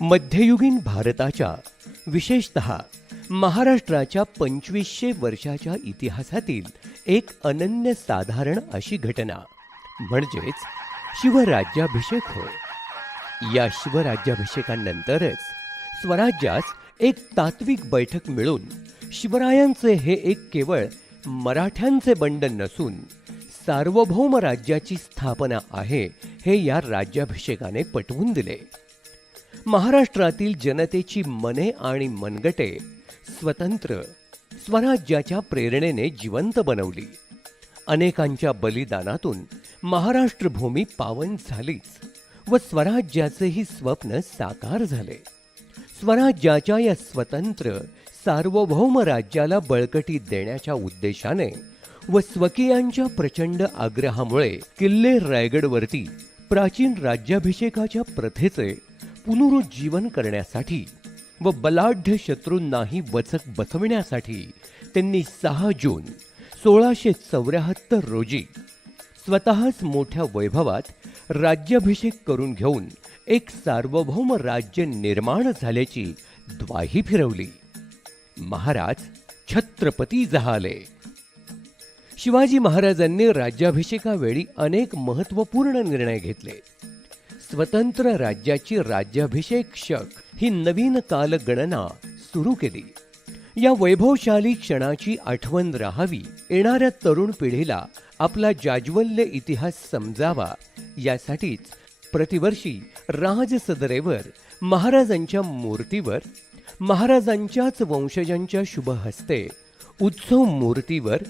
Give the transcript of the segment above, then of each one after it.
मध्ययुगीन भारताच्या, विशेषतः महाराष्ट्राच्या 2500 वर्षाच्या इतिहासातील एक अनन्यसाधारण अशी घटना म्हणजेच शिवराज्याभिषेक होय. या शिवराज्याभिषेकानंतरच स्वराज्यास एक तात्विक बैठक मिळून शिवरायांचे हे एक केवळ मराठ्यांचे बंड नसून सार्वभौम राज्याची स्थापना आहे हे या राज्याभिषेकाने पटवून दिले. महाराष्ट्रातील जनतेची मने आणि मनगटे स्वतंत्र स्वराज्याच्या प्रेरणेने जिवंत बनवली. अनेकांच्या बलिदानातून महाराष्ट्र भूमी पावन झालीच व स्वराज्याचेही स्वप्न साकार झाले. स्वराज्याच्या या स्वतंत्र सार्वभौम राज्याला बळकटी देण्याच्या उद्देशाने व स्वकीयांच्या प्रचंड आग्रहामुळे किल्ले रायगडवरती प्राचीन राज्याभिषेकाच्या प्रथेचे पुनरुज्जीवन करण्यासाठी व बलाढ्य शत्रूंनाही वचक बसविण्यासाठी त्यांनी 6 जून 1674 रोजी स्वतःच मोठ्या वैभवात राज्याभिषेक करून घेऊन एक सार्वभौम राज्य निर्माण झाल्याची द्वाही फिरवली. महाराज छत्रपती झाले. शिवाजी महाराजांनी राज्याभिषेकावेळी अनेक महत्त्वपूर्ण निर्णय घेतले. स्वतंत्र राज्याची राज्याभिषेक शक ही नवीन कालगणना सुरू केली. या वैभवशाली क्षणाची आठवण राहावी, येणाऱ्या तरुण पिढीला आपला जाज्वल्य इतिहास समजावा यासाठीच प्रतिवर्षी राजसदरेवर महाराजांच्या मूर्तीवर, महाराजांच्याच वंशजांच्या शुभ हस्ते उत्सव मूर्तीवर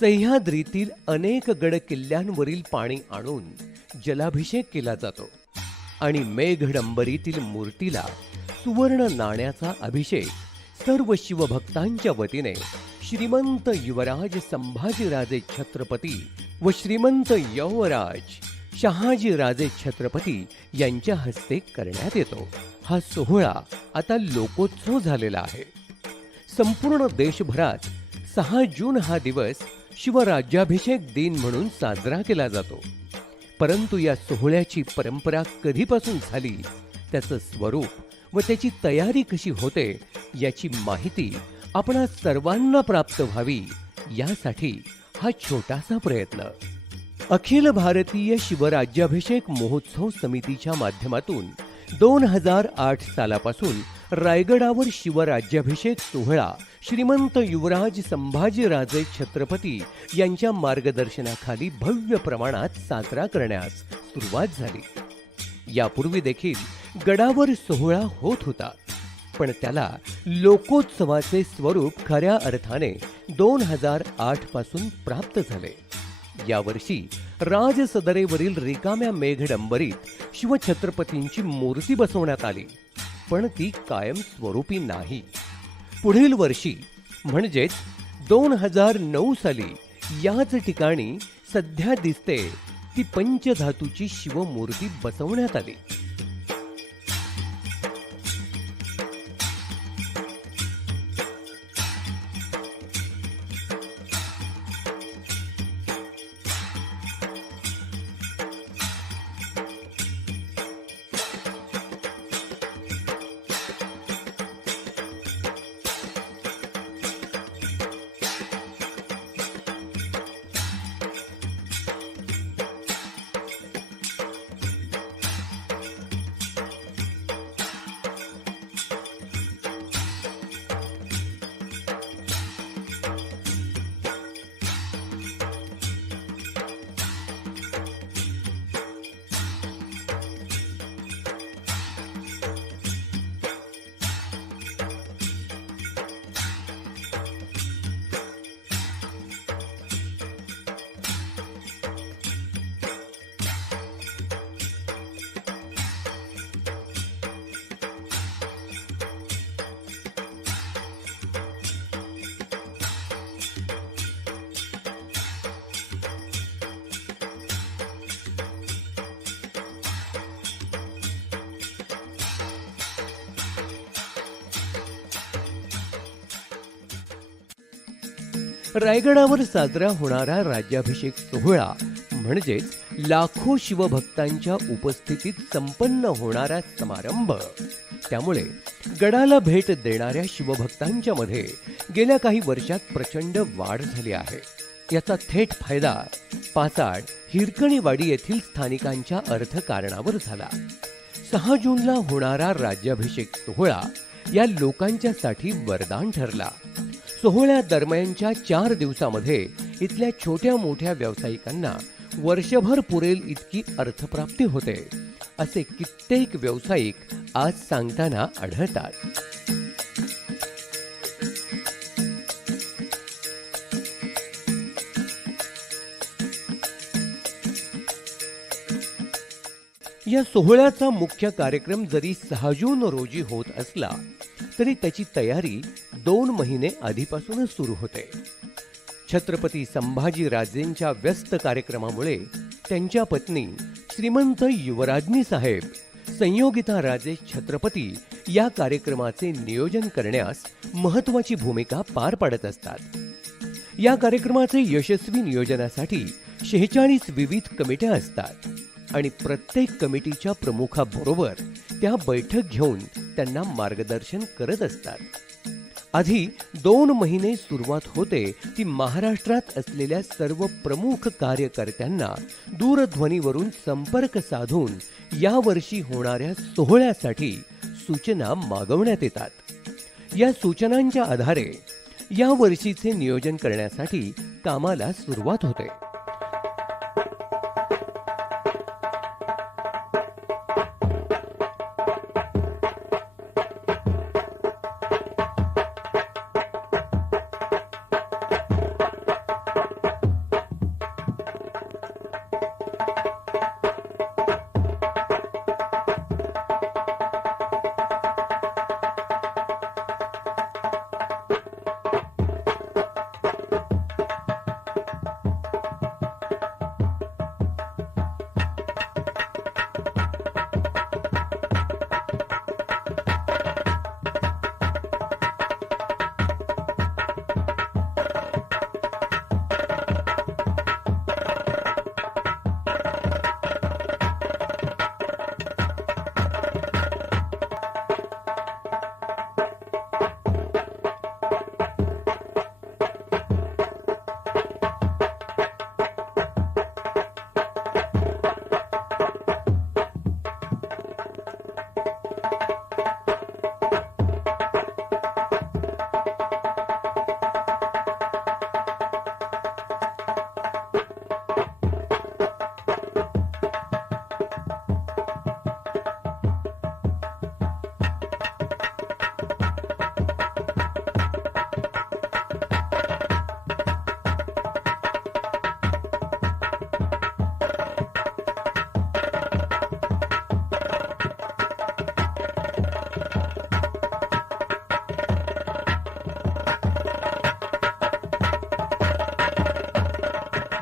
सह्याद्रीतील अनेक गड किल्ल्यांवरील पाणी आणून जलाभिषेक केला जातो आणि मेघडंबरीतील मूर्तीला सुवर्ण नाण्याचा अभिषेक सर्व शिवभक्तांच्या वतीने श्रीमंत युवराज संभाजीराजे छत्रपती व श्रीमंत यौवराज शहाजीराजे छत्रपती यांच्या हस्ते करण्यात येतो. हा सोहळा आता लोकोत्सव झालेला आहे. संपूर्ण देशभरात 6 जून हा दिवस शिवराज्याभिषेक दिन म्हणून साजरा केला जातो. परंतु या सोहळ्याची परंपरा कधीपासून झाली, त्याचं स्वरूप व त्याची तयारी कशी होते याची माहिती आपणा सर्वांना प्राप्त व्हावी यासाठी हा छोटासा प्रयत्न. अखिल भारतीय शिवराज्याभिषेक महोत्सव समितीच्या माध्यमातून 2008 सालापासून रायगडावर शिवराज्याभिषेक सोहळा श्रीमंत युवराज संभाजीराजे छत्रपती यांच्या मार्गदर्शनाखाली भव्य प्रमाणात साजरा करण्यास सुरुवात झाली. यापूर्वी देखील गडावर सोहळा होत होता, पण त्याला लोकोत्सवाचे स्वरूप खऱ्या अर्थाने 2008 पासून प्राप्त झाले. यावर्षी राजसदरेवरील रिकाम्या मेघडंबरीत शिवछत्रपतींची मूर्ती बसवण्यात आली, पण ती कायमस्वरूपी नाही. पुढील वर्षी म्हणजेच 2009 साली याच ठिकाणी सध्या दिसते ती पंचधातूची शिवमूर्ती बसवण्यात आली. रायगडावर साजरा होणारा राज्याभिषेक सोहळा म्हणजेच लाखो शिवभक्तांच्या उपस्थितीत संपन्न होणारा समारंभ. त्यामुळे गडाला भेट देणाऱ्या शिवभक्तांच्या मध्ये गेल्या काही वर्षात प्रचंड वाढ झाली आहे. याचा थेट फायदा पाचाड हिरकणीवाडी येथील स्थानिकांच्या अर्थकारणावर झाला. 6 जूनला होणारा राज्याभिषेक सोहळा या लोकांच्यासाठी वरदान ठरला. सोहळ्यादरम्यानच्या 4 दिवसामध्ये इथल्या छोट्या मोठ्या व्यावसायिकांना वर्षभर पुरेल इतकी अर्थप्राप्ती होते, असे कित्येक व्यावसायिक आज सांगताना आढळतात. या सोहळ्याचा मुख्य कार्यक्रम जरी 6 जून रोजी होत असला तरी त्याची तयारी 2 महिने आधीपासूनच सुरू होते. छत्रपती संभाजीराजेंच्या व्यस्त कार्यक्रमामुळे त्यांच्या पत्नी श्रीमंत युवराज्ञी साहेब संयोगिता राजे छत्रपती या कार्यक्रमाचे नियोजन करण्यास महत्त्वाची भूमिका पार पाडत असतात. या कार्यक्रमाचे यशस्वी नियोजनासाठी 46 विविध कमिट्या असतात आणि प्रत्येक कमिटीच्या प्रमुखाबरोबर त्या बैठक घेऊन त्यांना मार्गदर्शन करत असतात. आधी 2 महिने सुरुवात होते ती महाराष्ट्रात असलेल्या सर्व प्रमुख कार्यकर्त्यांना दूरध्वनीवरून संपर्क साधून यावर्षी होणाऱ्या सोहळ्यासाठी सूचना मागवण्यात येतात. या सूचनांच्या आधारे या वर्षीचे नियोजन करण्यासाठी कामाला सुरुवात होते.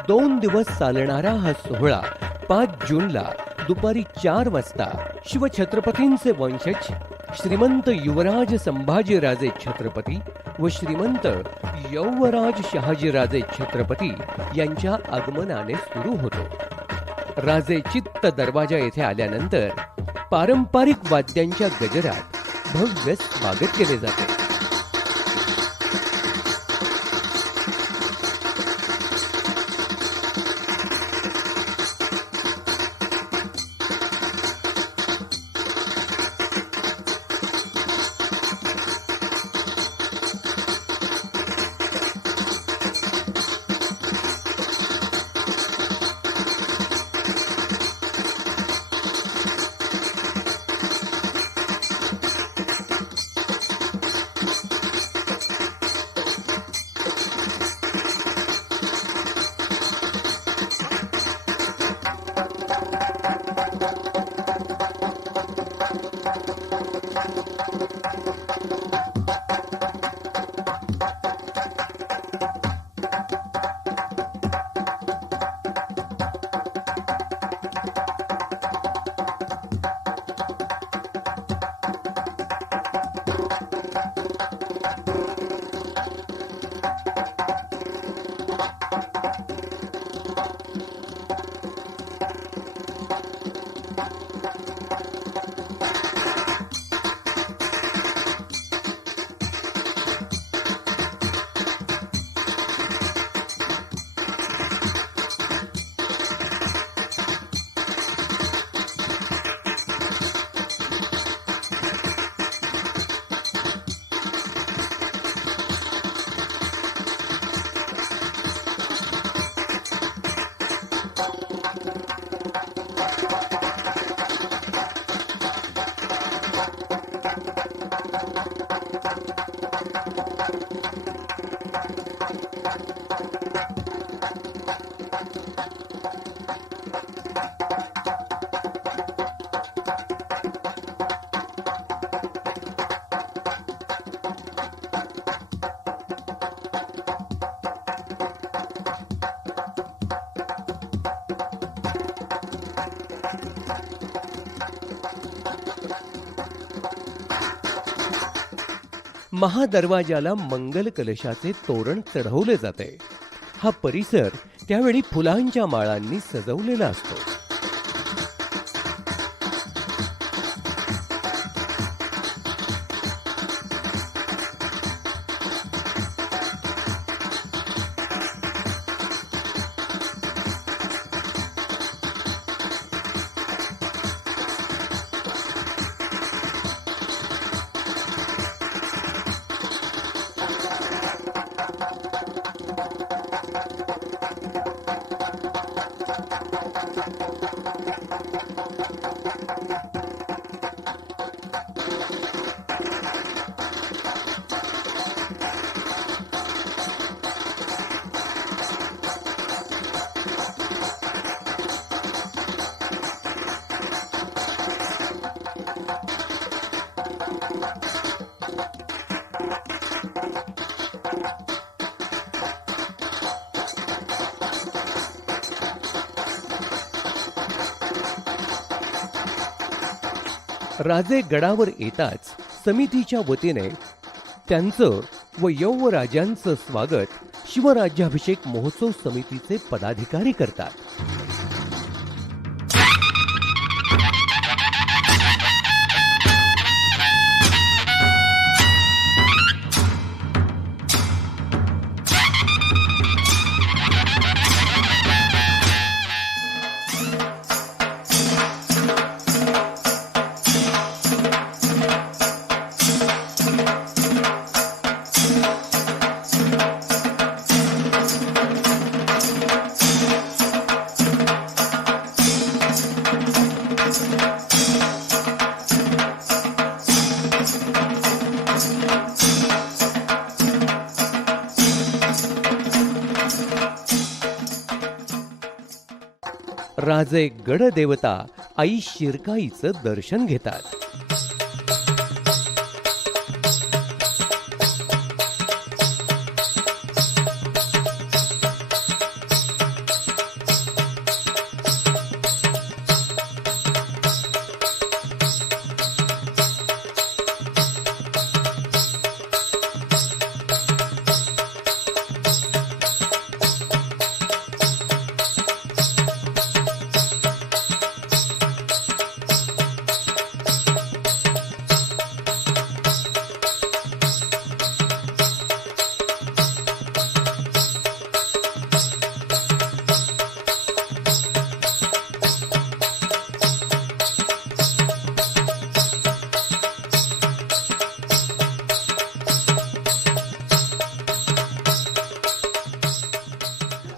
दोन दिवस चालणारा हा सोहळा 5 जूनला दुपारी 4 वाजता शिवछत्रपतींचे वंशज श्रीमंत युवराज संभाजीराजे छत्रपती व श्रीमंत यौवराज शहाजीराजे छत्रपती यांच्या आगमनाने सुरू होतो. राजे चित्त दरवाजा येथे आल्यानंतर पारंपरिक वाद्यांच्या गजरात भव्य स्वागत केले जाते. महादरवाजाला मंगल कलशाचे तोरण चढवले जाते. हा परिसर त्यावेळी फुलांच्या माळांनी सजवलेला असतो. राजे गडावर येताच समितीच्या वतीने त्यांचं व यौवराजांचं स्वागत शिवराज्याभिषेक महोत्सव समितीचे पदाधिकारी करतात. राजे गडदेवता आई शिरकाईचं दर्शन घेतात.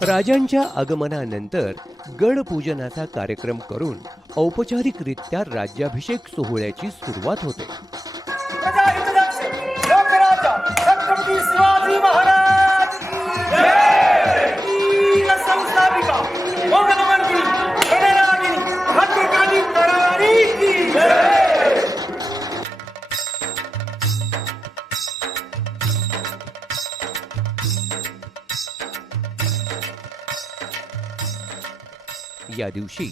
राजांच्या आगमनानंतर गड पूजनाचा कार्यक्रम करून औपचारिकरित्या राज्याभिषेक सोहळ्याची सुरुवात होते. लोकराजा छत्रपती शिवाजी महाराज की जय. वीर संस्थापिका मोगलमंत्री गणरागिनी भद्रकाली तरारी की जय. या दिवशी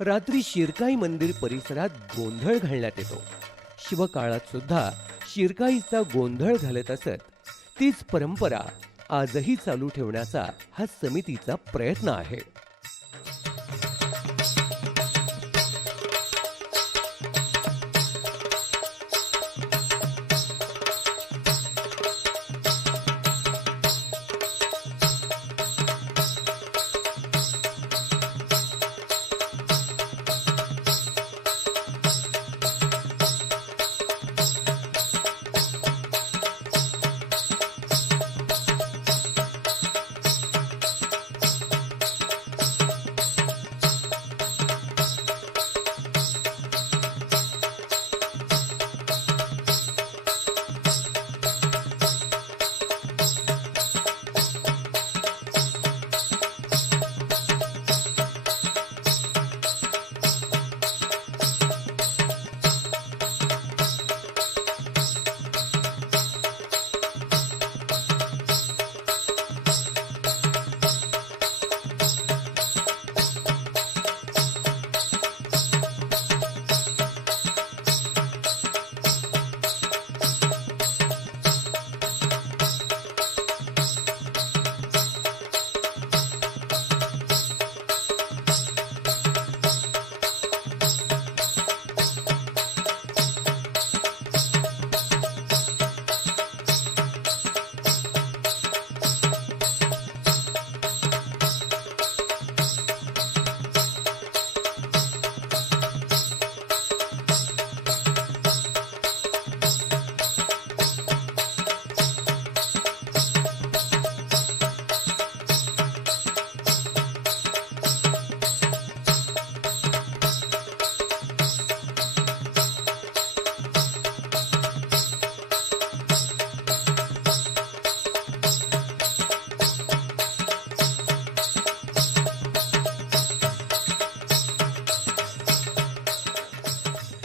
रात्री शिरकाई मंदिर परिसरात गोंधळ घालण्यात येतो. शिवकाळात सुद्धा शिरकाईचा गोंधळ घालत असत. तीच परंपरा आजही चालू ठेवण्याचा हा समितीचा प्रयत्न आहे.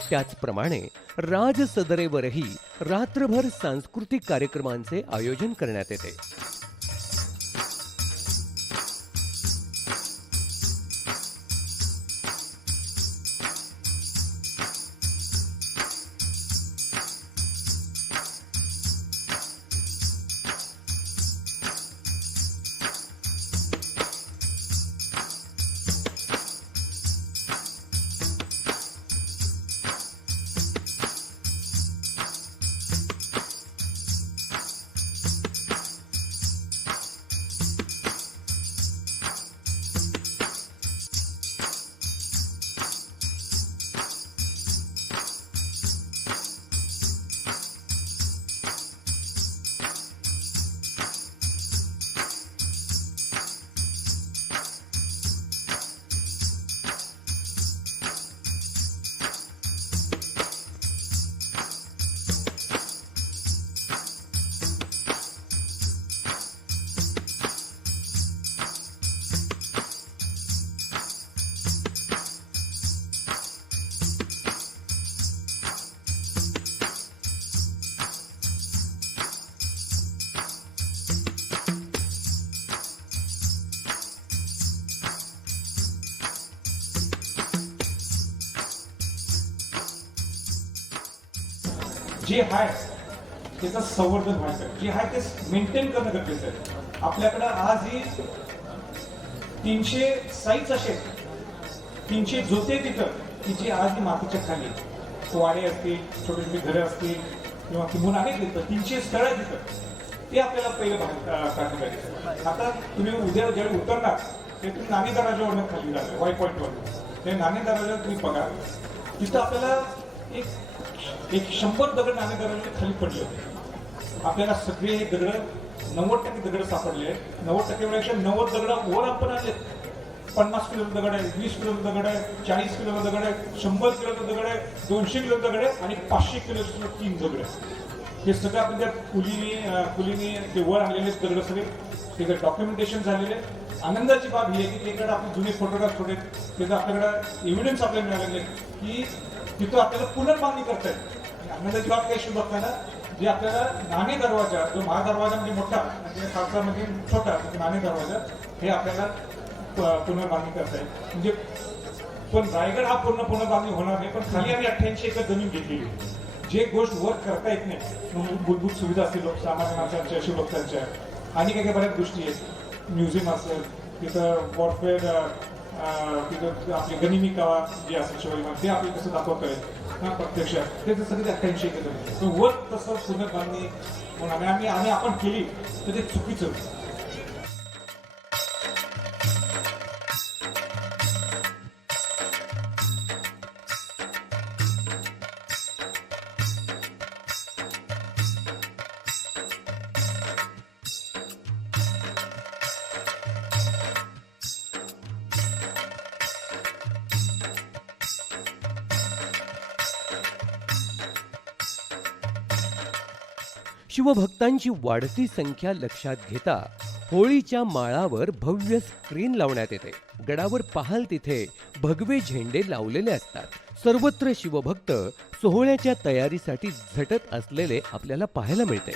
त्याचप्रमाणे राज सदरेवरही रात्रभर सांस्कृतिक कार्यक्रमांचे आयोजन करण्यात येते. जे आहे त्याचं संवर्धन व्हायचं, जे आहे ते मेंटेन करणं गरजेचं आहे. आपल्याकडं आजही 300 साईट्स असे 300 जोते तिथं की जी आजही मातीच्या खाली वाडे असतील, छोटे छोटे घरं असतील किंवा किंवा अनेक तिथं 300 स्थळं आहेत तिथं. ते आपल्याला पहिलं काढणं गरजेचं आहे. आता तुम्ही उद्या ज्यावेळी उतरणार ते तुम्ही नाणी दरवाजावरनं खाली जाणार वाय पॉईंटवर. ते नाणी दरवाजावर तुम्ही बघा, तिथं आपल्याला एक 100 दगड नाणे दरवाजे खाली पडले होते. आपल्याला सगळे हे दगड 90% दगड सापडले. 90% वेळेक्षा 90 दगड वर आपण आले. 50 किलो दगड आहे, 20 किलो दगड आहे, 40 किलो दगड आहे, 100 किलो दगड आहे, 200 किलो दगड आहे आणि 500 किलो 3 दगड आहे. हे सगळं आपण त्या कुलीने ते वर आणलेले दगड सगळे त्याचं डॉक्युमेंटेशन झालेले. आनंदाची बाब ही आहे की त्याकडे आपले जुने फोटोग्राफ होते, त्याचं आपल्याकडे एव्हिडन्स आपल्याला मिळालेले की तिथं आपल्याला पुनर्बांधणी करता येते. आनंदाची बाब काय शुभ असताना जे आपल्याला नाणे दरवाजा, जो महादरवाजा म्हणजे मोठा म्हणजे खालचा म्हणजे छोटा नाणे दरवाजा, हे आपल्याला पुनर्बांधणी करता येईल. म्हणजे पण रायगड हा पुनर्बांधणी होणार नाही. पण खाली आम्ही 88 एकर जमीन घेतलेली. जे गोष्ट वर करता येत नाही, मूलभूत सुविधा असतील सामान्य माणसांच्या, शिवभक्तांच्या, आणि काही बऱ्याच गोष्टी आहेत. म्युझियम असेल, तिथं वॉरफेअर, तिथं आपली गनिमी कावा जी असेल शिवाजी, ते आपल्याला कसं दाखवता येईल प्रत्यक्ष, ते सगळे 88 एकर वर तसं पुनर्बांधणी होणार आणि आपण केली तर ते चुकीचं. शिवभक्तांची वाढती संख्या लक्षात घेता होळीच्या माळावर भव्य स्क्रीन लावण्यात येते. गडावर पाहाल तिथे भगवे झेंडे लावलेले असतात. सर्वत्र शिवभक्त सोहळ्याच्या तयारीसाठी झटत असलेले आपल्याला पाहायला मिळते.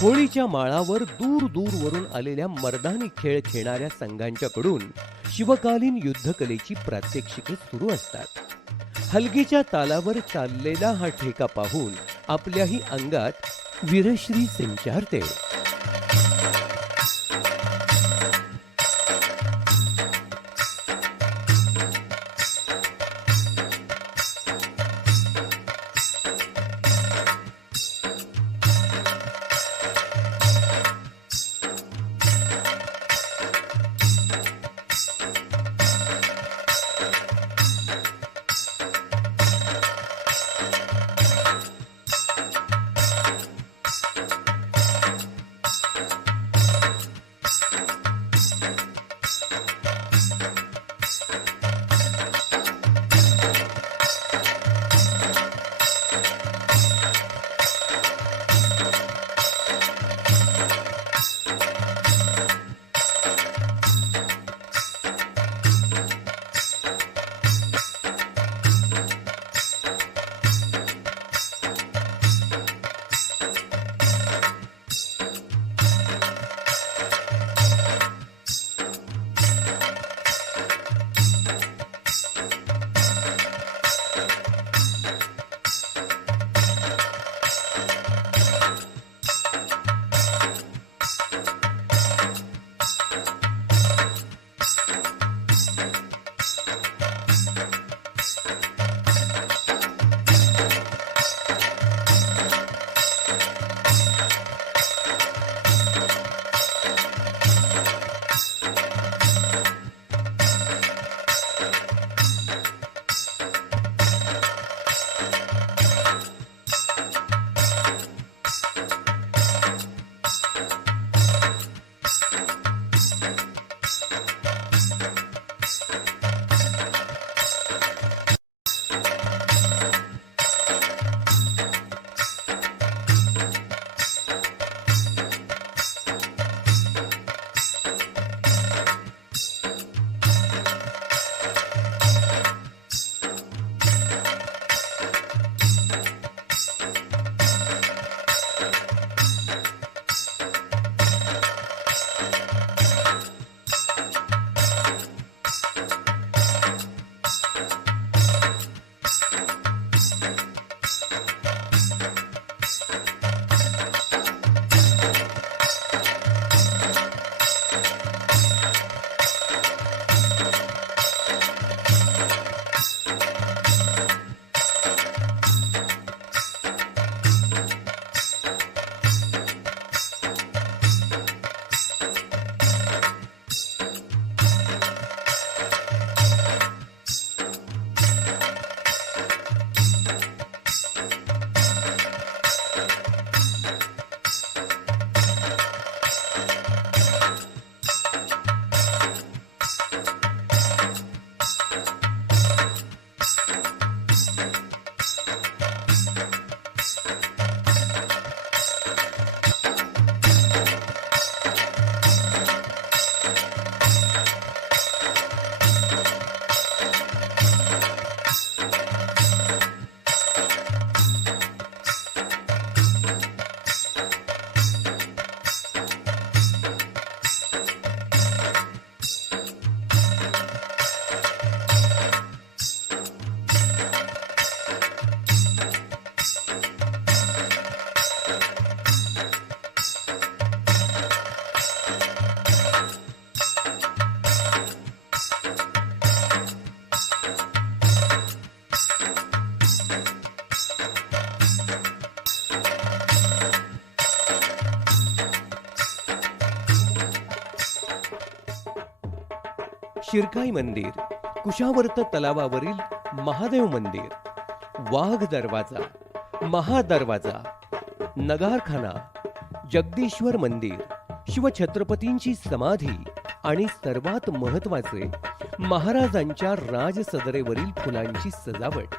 होळीच्या माळावर दूर दूरवरून आलेल्या मर्दानी खेळ खेळणाऱ्या संघांच्याकडून शिवकालीन युद्धकलेची प्रात्यक्षिके सुरू असतात. हलगीच्या तालावर चाललेला हा ठेका पाहून आपल्याही अंगात वीरश्री संचारते. शिरकाई मंदिर, कुशावर्त तलावावरील महादेव मंदिर, वाघ दरवाजा, महादरवाजा, नगारखाना, जगदीश्वर मंदिर, शिवछत्रपतींची समाधी आणि सर्वात महत्वाचे महाराजांच्या राजसदरेवरील फुलांची सजावट.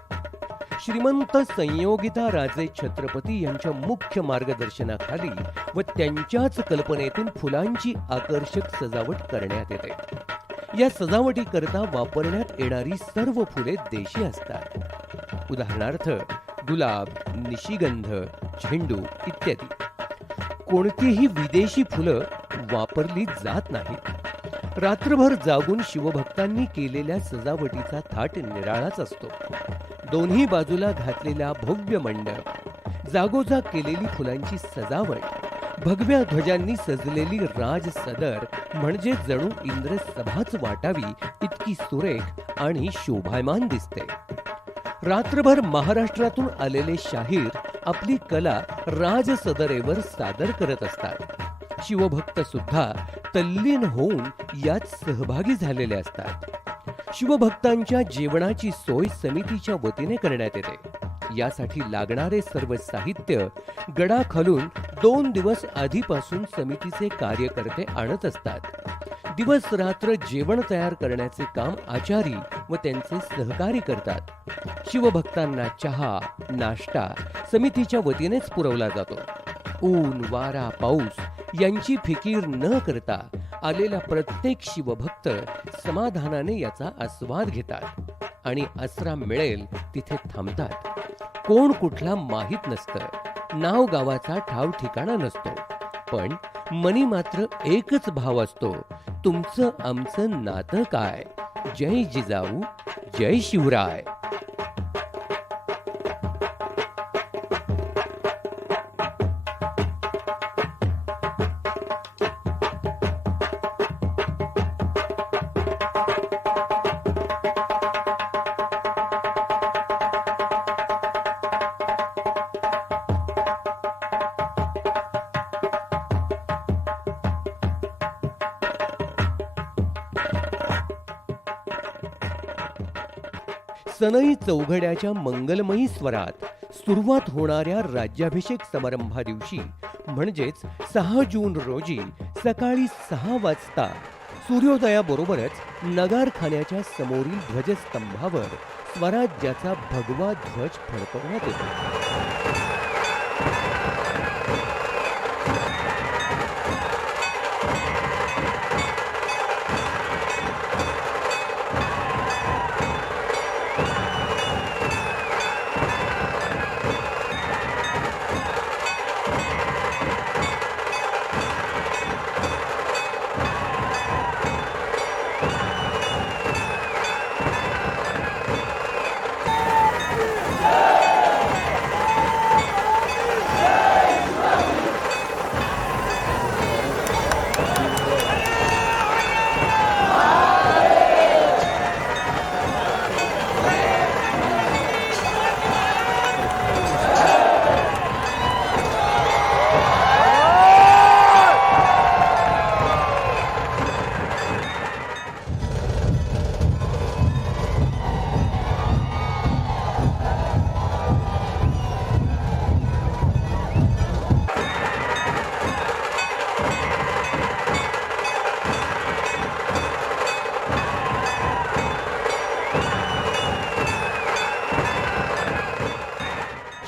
श्रीमंत संयोगिता राजे छत्रपती यांच्या मुख्य मार्गदर्शनाखाली व त्यांच्याच कल्पनेतून फुलांची आकर्षक सजावट करण्यात येते. या सजावटीकरता वापरण्यात येणारी सर्व फुले देशी असतात. उदाहरणार्थ गुलाब, निशिगंध, झेंडू इत्यादी. कोणतीही विदेशी फुलं वापरली जात नाहीत. रात्रभर जागून शिवभक्तांनी केलेल्या सजावटीचा थाट निराळाच असतो. दोन्ही बाजूला घातलेला भव्य मंडप, जागोजाग केलेली फुलांची सजावट, भगव्या ध्वजांनी सजलेली राजसदर म्हणजे जणू इंद्रसभाच वाटावी इतकी सुरेख आणि शोभायमान दिसते. रात्रभर महाराष्ट्रातून आलेले शाहीर आपली कला राजसदरेवर सादर करत असतात. शिवभक्त सुद्धा तल्लीन होऊन यात सहभागी झालेले असतात. शिवभक्तांच्या जेवणाची सोय समितीच्या वतीने करण्यात येते. यासाठी लागणारे सर्व साहित्य गडाखालून 2 दिवस आधीपासून समितीचे कार्यकर्ते आणत असतात. दिवस रात्र जेवण तयार करण्याचे काम आचारी व त्यांचे सहकारी करतात. शिवभक्तांना चहा, नाश्ता समितीच्या वतीनेच पुरवला जातो. ऊन, वारा, पाऊस यांची फिकीर न करता आलेला प्रत्येक शिवभक्त समाधानाने याचा आस्वाद घेतात आणि आसरा मिळेल तिथे थांबतात. कोण कुठला माहीत नसतं, नाव गावाचा ठाव ठिकाणा नसतो, पण मनी मात्र एकच भाव असतो, तुमचं आमचं नातं काय. जय जिजाऊ, जय शिवराय. सनई चौघड्याच्या मंगलमयी स्वरात सुरुवात होणाऱ्या राज्याभिषेक समारंभा दिवशी म्हणजेच 6 जून रोजी सकाळी 6 वाजता सूर्योदयाबरोबरच नगारखान्याच्या समोरील ध्वजस्तंभावर स्वराज्याचा भगवा ध्वज फडकवण्यात येतो.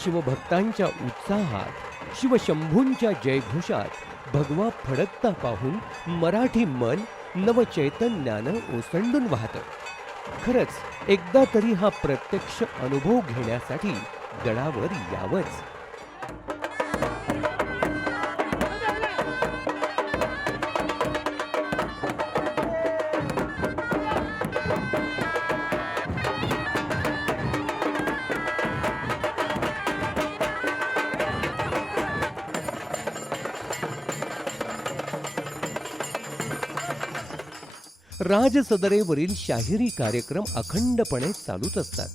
शिवभक्तांच्या उत्साहात, शिवशंभूंच्या जयघोषात भगवा फडकता पाहून मराठी मन नवचैतन्यानं ओसंडून वाहतं. खरंच एकदा तरी हा प्रत्यक्ष अनुभव घेण्यासाठी गडावर यावंच. राजसदरेवरील शाहिरी कार्यक्रम अखंडपणे चालूच असतात.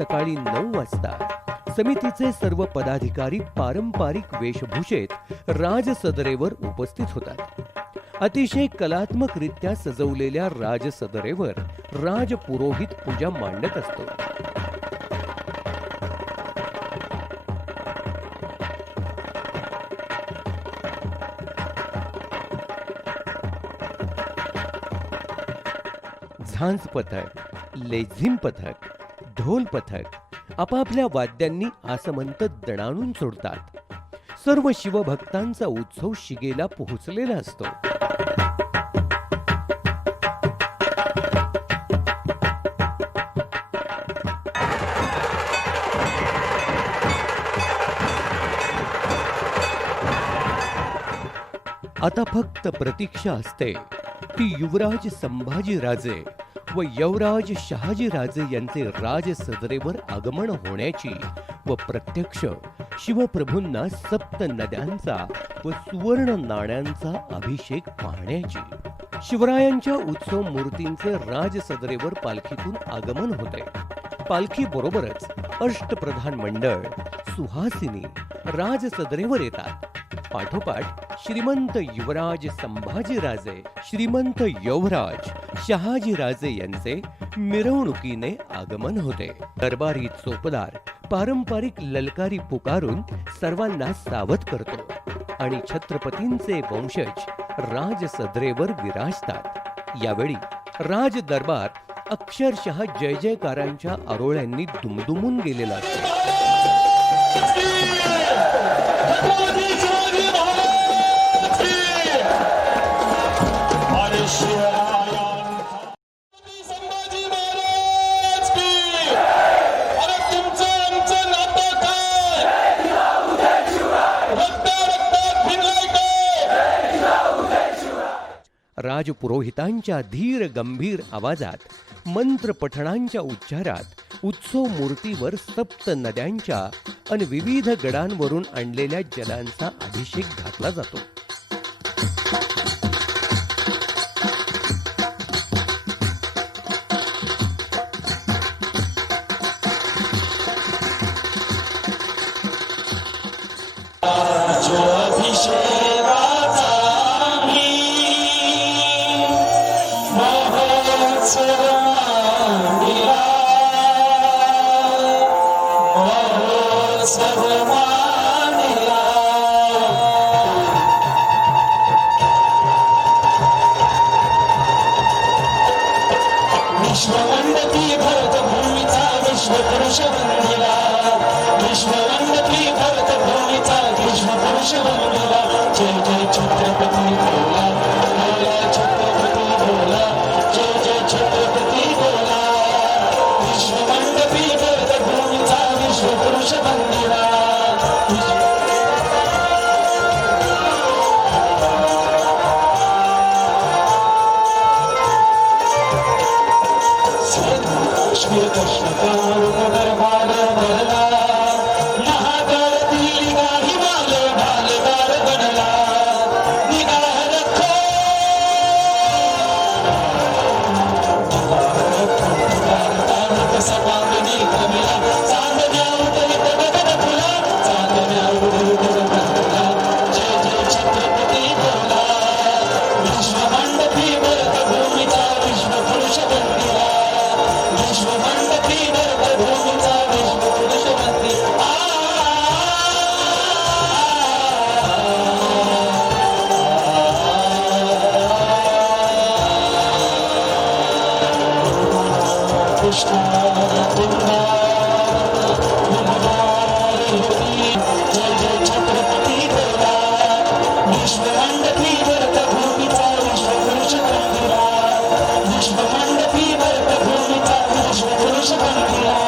सकाळी 9 वाजता समितीचे सर्व पदाधिकारी पारंपरिक वेशभूषेत राजसदरेवर उपस्थित होतात. अतिशय कलात्मकरित्या सजवलेल्या राजसदरेवर राजपुरोहित पूजा मांडत असतो. झांज पथक, लेझिम पथक, ढोल पथक आपापल्या वाद्यांनी आसमंत दणाणून सोडतात. सर्व शिवभक्तांचा उत्सव शिगेला पोहोचलेला असतो. आता फक्त प्रतीक्षा असते की युवराज संभाजी राजे व यवराज शहाजी राजे यांचे राजसदरेवर आगमन होण्याची व प्रत्यक्ष शिवप्रभूंना सप्त नद्यांचा व सुवर्ण नाण्यांचा अभिषेक पाहण्याची. शिवरायांच्या उत्सव मूर्तींचे राजसदरेवर पालखीतून आगमन होते. पालखी बरोबरच अष्टप्रधान मंडळ, सुहासिनी राजसदरेवर येतात. पाठोपाठ श्रीमंत युवराज संभाजीराजे, श्रीमंत यवराज शहाजीराजे यांचे मिरवणुकीने आगमन होते. दरबारी चोपदार पारंपरिक ललकारी पुकारून सर्वांना सावध करतो आणि छत्रपतींचे वंशज राजसदरेवर विराजतात. यावेळी राज दरबार अक्षरशः जय जयकारांच्या आरोळ्यांनी दुमदुमून गेलेला असतो. राजपुरोहितांच्या धीर गंभीर आवाजात मंत्र पठणांच्या उच्चारात उत्सव मूर्तीवर सप्त नद्यांच्या आणि विविध गडांवरून आणलेल्या जलांचा अभिषेक घातला जातो. विश्ववंदती भरतभूमीचा विश्वपुरुष वंदिला, विश्ववंदती भरतभूमीचा विश्वपुरुष वंदिला. जय जय छत्रपती बोला, बोला छत्रपती बोला, जय जय छत्रपती बोला. विश्ववंदती भरतभूमीचा विश्वपुरुष वंदिला. काश्मीर कृष्ण दरबार भरला, महादर दिली गाही माल भालदार बनला. निगाह रखो कसा बांधणी कमिला, चांदण्या उतरत गगन फुला, चांदण्या उतरत गगन फुला. जय जय छत्रपती बोला, विश्वमंडपी भरतभूमीचा विश्वपुरुष वंदिला. विश्वमंडपी भरतभूमीचा विश्वपुरुष वंदिला. कृष्ण जय जय छत्रपती बोला, विश्वमंडपी भरतभूमीचा विश्वपुरुष वंदिला. विश्वमंडपी भरतभूमीचा विश्वपुरुष वंदिला.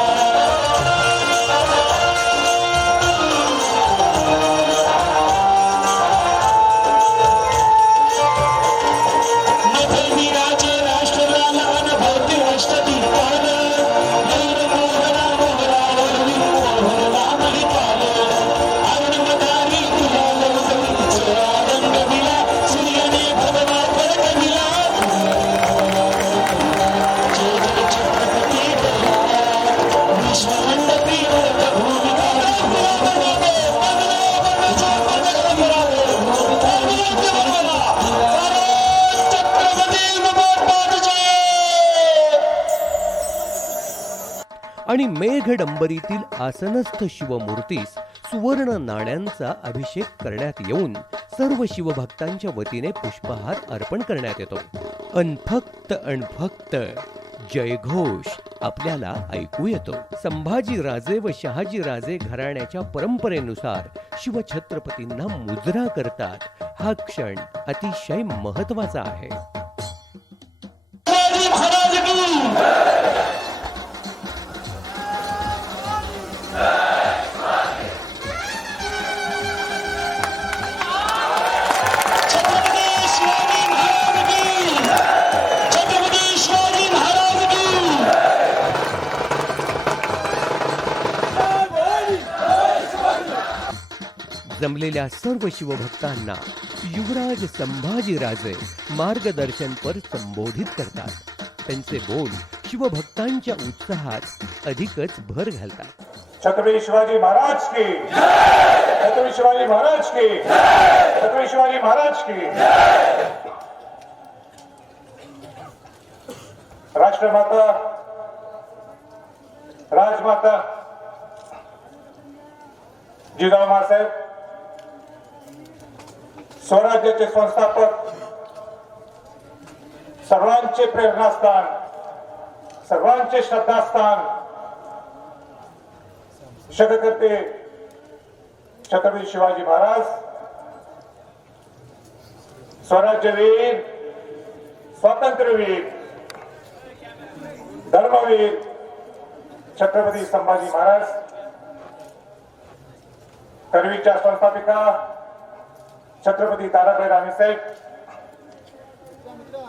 नभविराजे राष्ट्रला लहान भवती अष्टदीपान, नैर मोहना आणि मेघडंबरीतील आसनस्थ शिवमूर्तीस सुवर्ण नाण्यांचा अभिषेक करण्यात येऊन सर्व शिवभक्तांच्या वतीने पुष्पहार अर्पण करण्यात येतो. अनफक्त जयघोष आपल्याला ऐकू येतो. संभाजी राजे व शहाजी राजे घराण्याच्या परंपरेनुसार शिवछत्रपतींना मुजरा करतात. हा क्षण अतिशय महत्वाचा आहे. शिवाजी महाराज की छत्रपती शिवाजी महाराज की छत्रपती शिवाजी महाराज की जमलेल्या सर्व शिवभक्तांना युवराज संभाजीराजे मार्गदर्शनपर संबोधित करतात. त्यांचे बोल शिवभक्तांच्या उत्साहात अधिकच भर घालतात. छत्रपती शिवाजी महाराज की छत्रपती शिवाजी महाराज की छत्रपती शिवाजी महाराज की राष्ट्रमाता राजमाता जिजाऊ माँसाहेब स्वराज्याचे संस्थापक, सर्वांचे प्रेरणास्थान, सर्वांचे श्रद्धास्थान, शतकर्ते छत्रपती शिवाजी महाराज, स्वराज्यवीर, स्वातंत्र्यवीर, धर्मवीर छत्रपती संभाजी महाराज, करवीच्या संस्थापिका छत्रपती ताराबाई राणीसाहेब,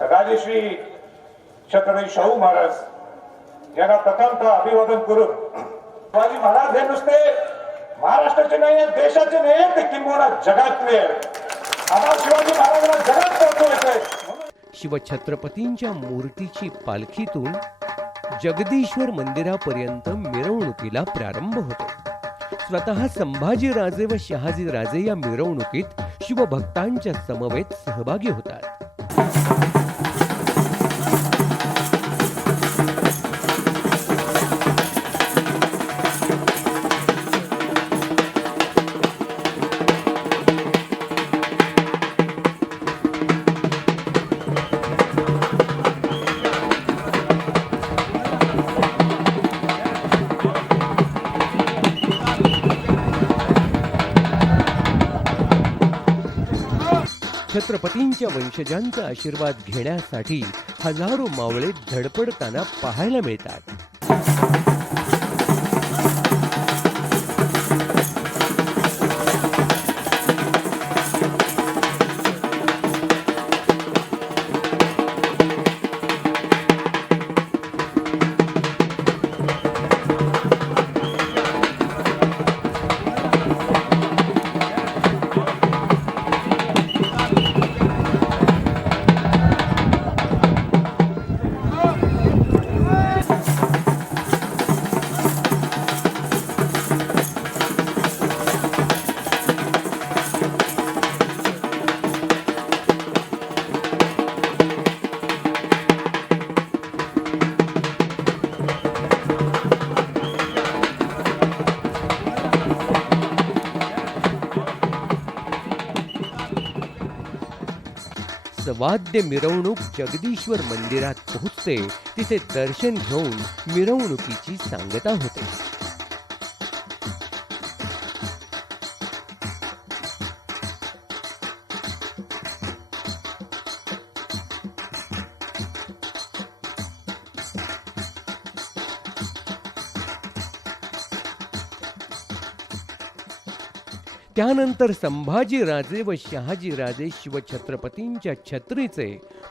राजश्री छत्रपती शाहू महाराज यांना प्रथमतः अभिवादन करून, शिवाजी महाराज हे नुसते महाराष्ट्राचे नाही आहेत, देशाचे नाही आहेत, ते किंबहुना जगातले आहेत. आम्हाला शिवाजी महाराजांना जगात पोहोचवायचंय. शिवछत्रपतींच्या मूर्तीची पालखीतून जगदीश्वर मंदिरापर्यंत मिरवणुकीला प्रारंभ होतो. स्वतः संभाजीराजे व शहाजीराजे या मिरवणुकीत शिवभक्तांच्या समवेत सहभागी होतात. छत्रपतींच्या वंशजांचा आशीर्वाद घेण्यासाठी हजारो मावळे धडपडताना पाहायला मिळतात. वाद्य मिरवणूक जगदीश्वर मंदिरात पोहोचते. तिथे दर्शन घेऊन मिरवणुकीची सांगता होते. त्यानंतर संभाजीराजे व शहाजीराजे शिवछत्रपतींच्या छत्रीचे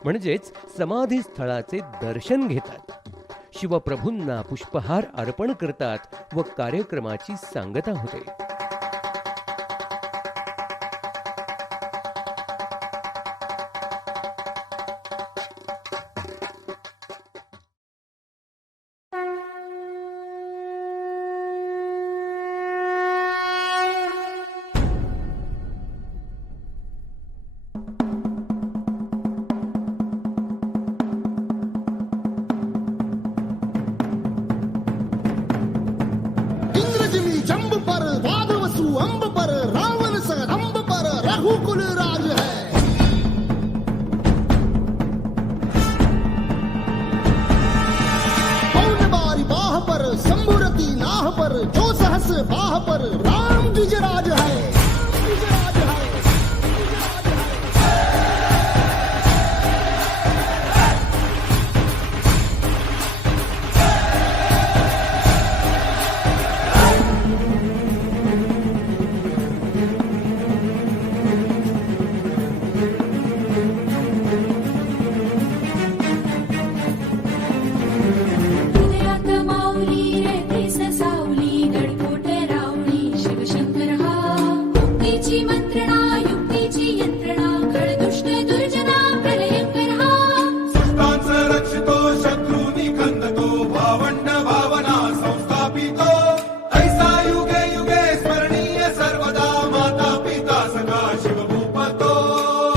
म्हणजेच समाधी स्थळाचे दर्शन घेतात. शिवप्रभूंना पुष्पहार अर्पण करतात व कार्यक्रमाची सांगता होते. बाह पर राम द्विजराज है।